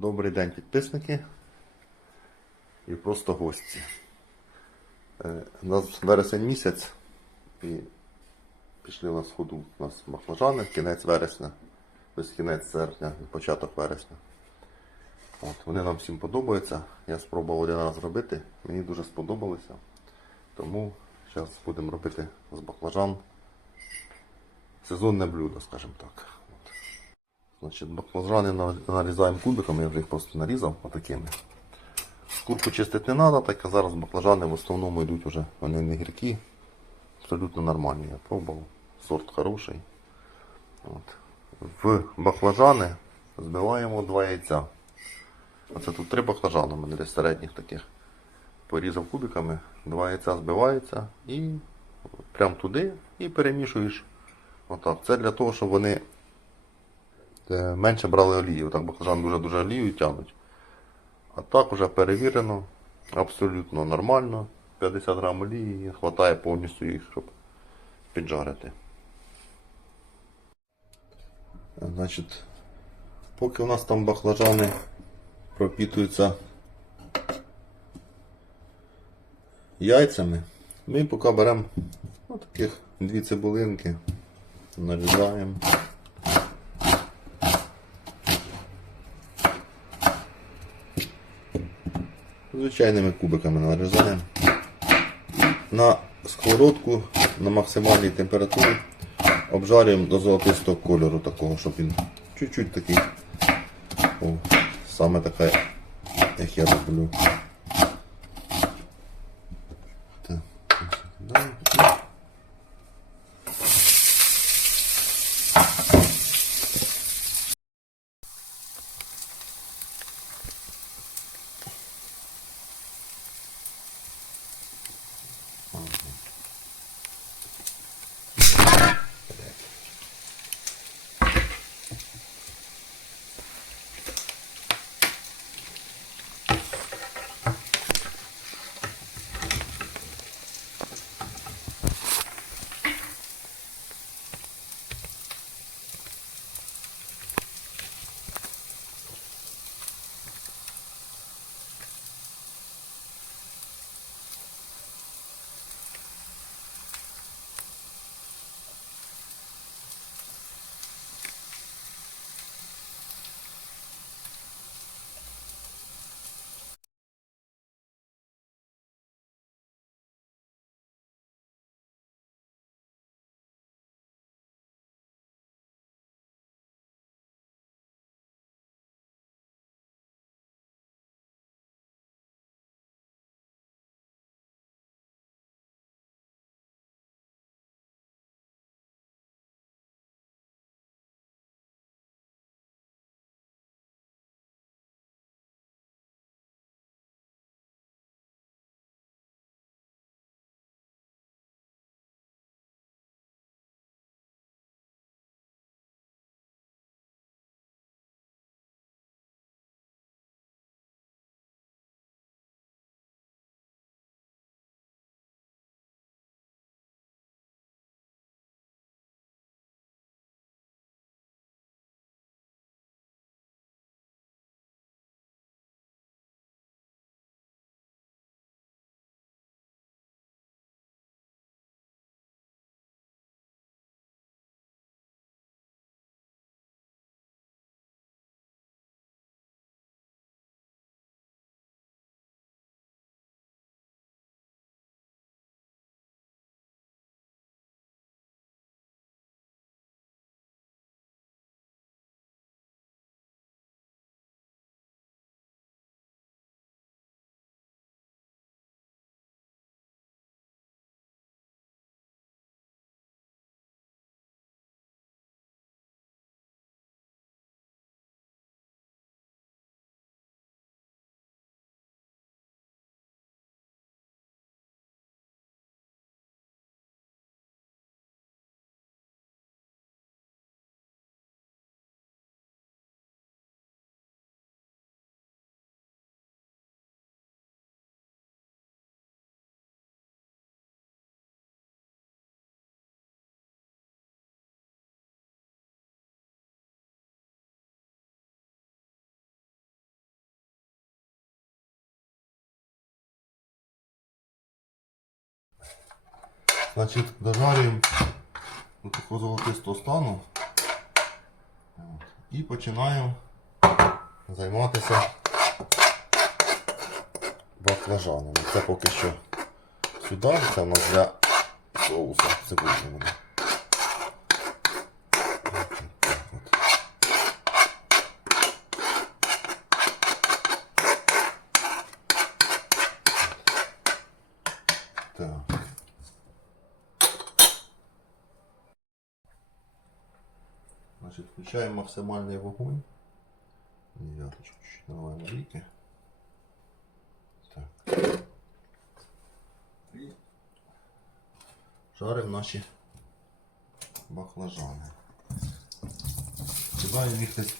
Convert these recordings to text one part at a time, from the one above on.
Добрий день, підписники і просто гості. Е, У нас вересень місяць і пішли у нас ходу у нас баклажани, кінець вересня, тобто кінець серпня і початок вересня. От, вони нам всім подобаються. Я спробував один раз зробити, мені дуже сподобалося. Тому зараз будемо робити з баклажан сезонне блюдо, скажімо так. Значить, баклажани нарізаємо кубиками, я вже їх просто нарізав отакими. Шкурку чистити не треба, так як зараз баклажани в основному йдуть вже, вони не гіркі, абсолютно нормальні. Я пробував, сорт хороший. От. В баклажани збиваємо два яйця. Оце тут три баклажани, у десь середніх таких. Порізав кубиками, два яйця збиваються і прямо туди і перемішуєш. Отак. Це для того, щоб вони менше брали олії. Так баклажан дуже-дуже олію тягнуть. А так вже перевірено, абсолютно нормально. 50 грам олії хватає повністю їх, щоб піджарити. Значить, поки у нас там баклажани пропітуються яйцями, ми поки беремо ну, таких дві цибулинки, нарізаємо. Звичайними кубиками нарізаємо. На сковородку на максимальній температурі обжарюємо до золотистого кольору такого, щоб він чуть-чуть такий. О, саме така, як я люблю. Значить, дожарюємо до такого золотистого стану. І починаємо займатися баклажанами. Це поки що сюди, це в нас для соуса цибульного. Так. Значить, включаємо максимальний вогонь. Дев'яточку чуть наливаємо олійки. Так. І жаримо наші баклажани. Кидаємо їх десь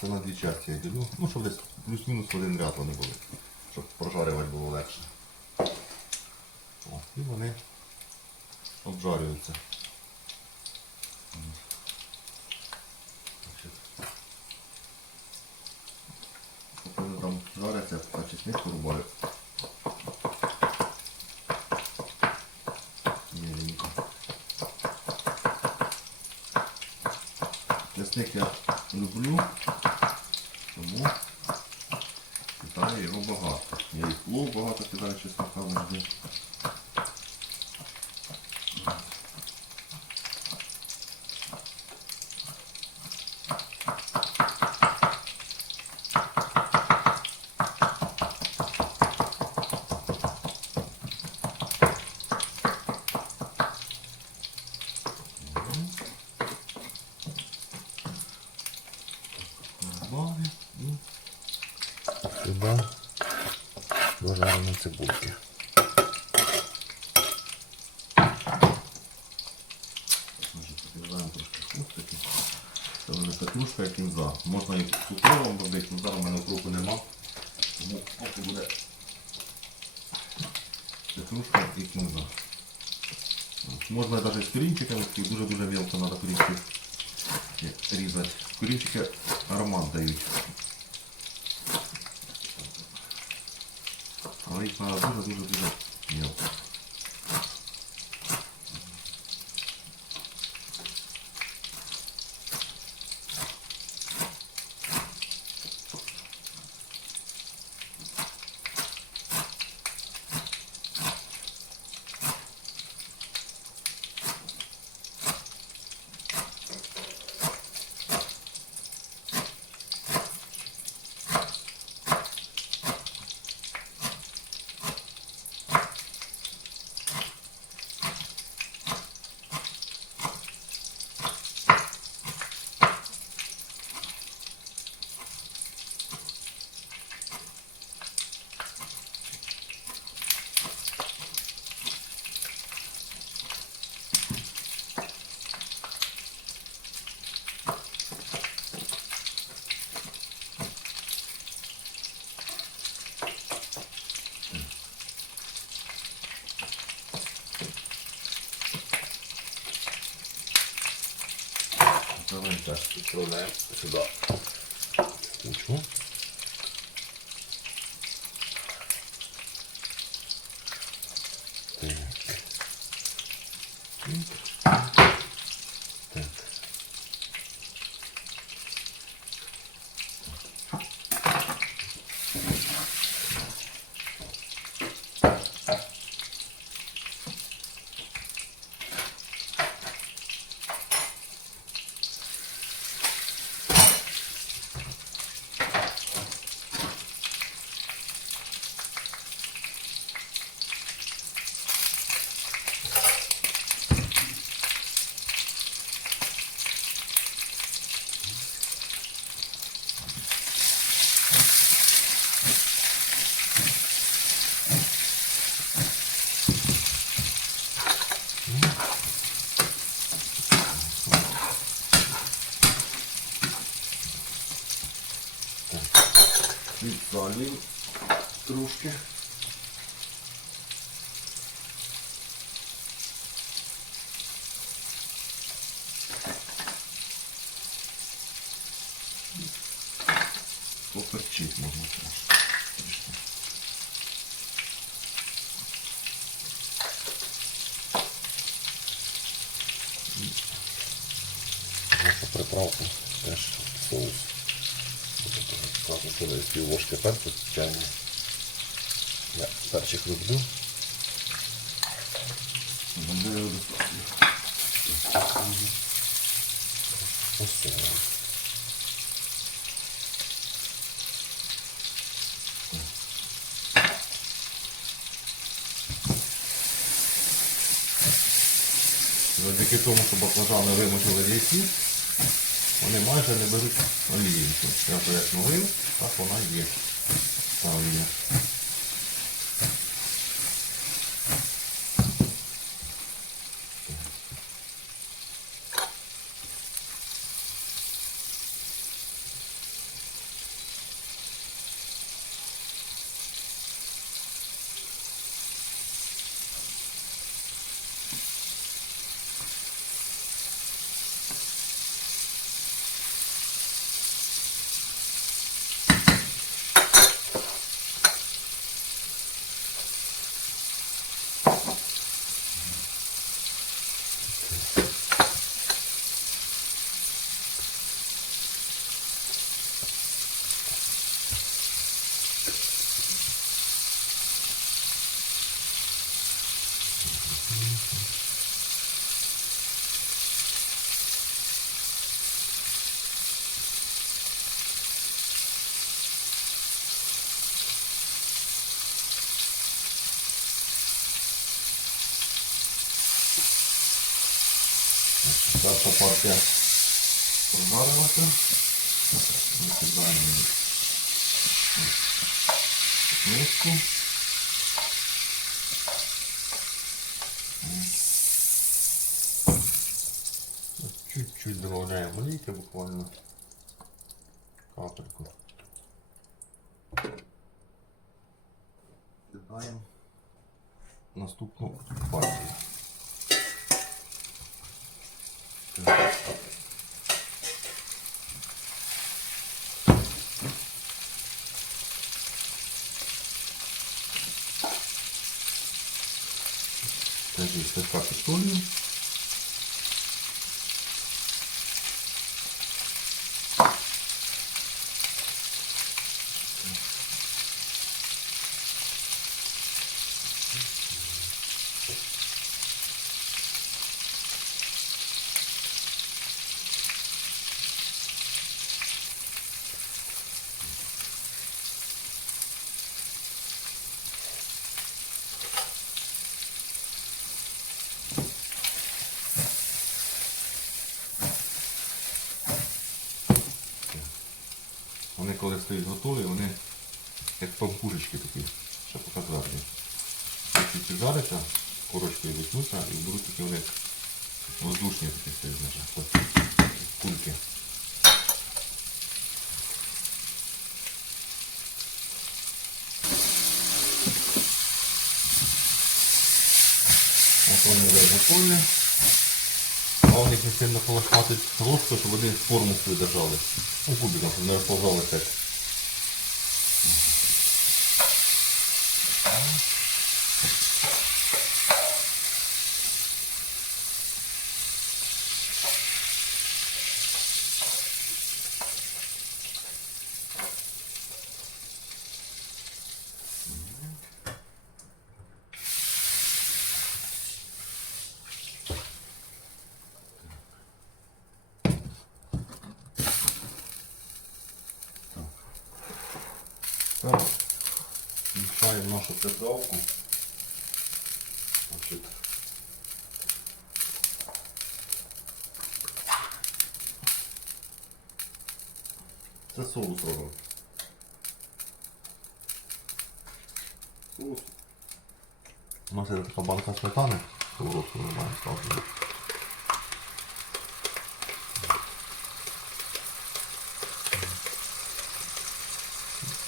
це на дві часті я ділю. Ну, щоб десь плюс-мінус один ряд вони були. Щоб прожарювати було легше. О, і вони обжарюються. Поки там жаряться, а чесник порубаю. Міленько. Чесник я люблю, тому кидаю його багато. Я і плов багато кидаю чесника завжди. Добавлю і сюди дожарені цибульки. Це і кінза. Можна і цукровим робити, але зараз в мене укропу нема. Тому поки буде петрушка і кінза. Можна навіть з корінчиками, дуже-дуже мелко треба корінчики різати. Корінчики аромат дають. Але їх треба дуже-дуже-дуже мелко. Давай так, відправляємо сюди кучу. Так. І Так. Підсолюємо трошки. Поперчить можна трошки. трішки. заправку, теж соус. Класно, що десь пів ложки перцю чайної. Я перчик люблю. Посолимо. Завдяки тому, що баклажани вимочили яйці, вони майже не беруть олії. Я налив, так вона є. 小鱼 Перша партія прожарилася. Викидаємо миску. Чуть-чуть додаємо олійки буквально. Капельку. Кидаємо наступну партію. Das ist der Faktor. Вони коли стають готові, вони як пампушечки такі, ще поки тверді. Чуть піджариться, корочкою витнуться і будуть такі вони воздушні такі знаєш, кульки. Вони вже готові. Головне їх не сильно полошмати ложку, щоб вони форму свою держали. Ну, кубиком, не розповзали так. Так, мішаємо нашу приправку. Значить, Це соус робимо. Соус. У нас є така банка сметани. Сковородку ми маємо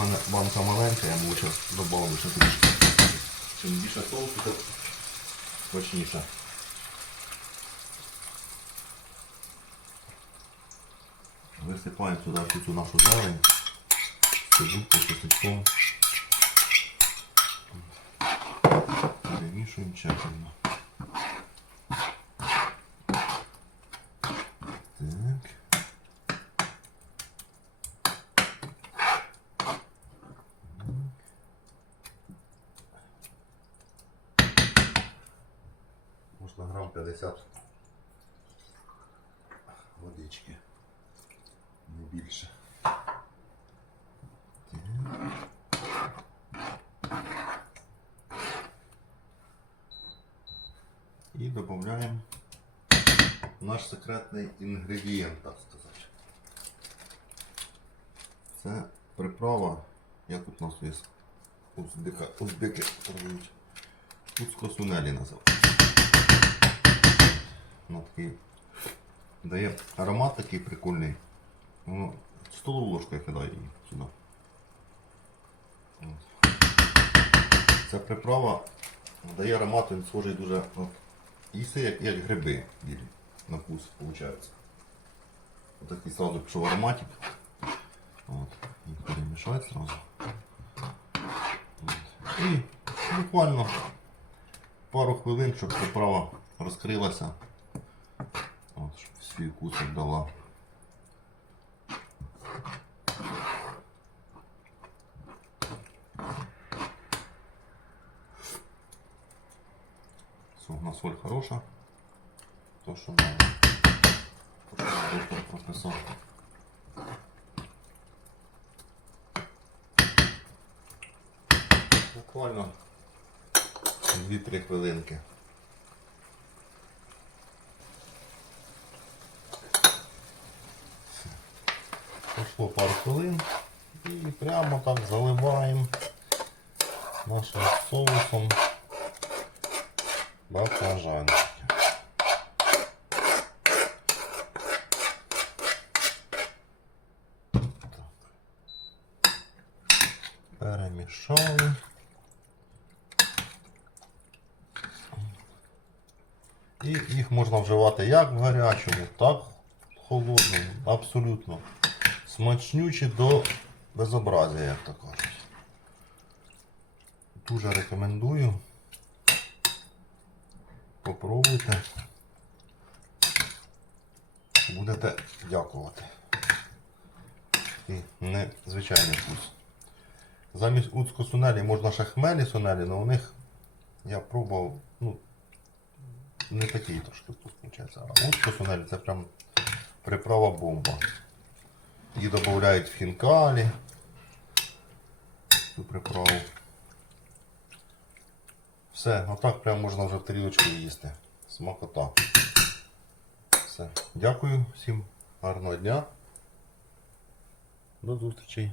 У мене банка маленька, я можу додати ще трішки. Чим більше соусу, тим смачніше. Висипаємо сюди всю цю нашу зелень, цибульку, чесночком. Перемішуємо тщательно. Так. 50 водички. Не більше. І додаємо наш секретний інгредієнт, так сказати. Це приправа, як тут у нас є узбека, узбеки продають. Куцко-сунелі називається. Вона такий дає аромат такий прикольний. Воно столову ложку я кидаю її сюди. Ця приправа дає аромат, він схожий дуже. От, їсти як, як гриби білі на вкус, виходить. Отакий сразу пішов ароматик. От. І перемішати сразу. І буквально пару хвилин, щоб приправа розкрилася. От, щоб свій вкус дала. Нас соль хороша. То, що що доктор прописав. Буквально 2-3 хвилинки. Прошло пару хвилин і прямо так заливаємо нашим соусом баклажанчики. Перемішали. І їх можна вживати як в гарячому, так в холодному. Абсолютно. Смачнючі до безобразія, як то кажуть. Дуже рекомендую. Попробуйте. Будете дякувати. І незвичайний вкус. Замість уцко сунелі можна ще хмелі сунелі, але у них я пробував, ну, не такий трошки вкус виходить. А уцко сунелі це прям приправа бомба. Її додають в хінкалі. Цю приправу. Все, отак прямо можна вже в тарілочку їсти. Смакота. Все. Дякую всім. Гарного дня. До зустрічей.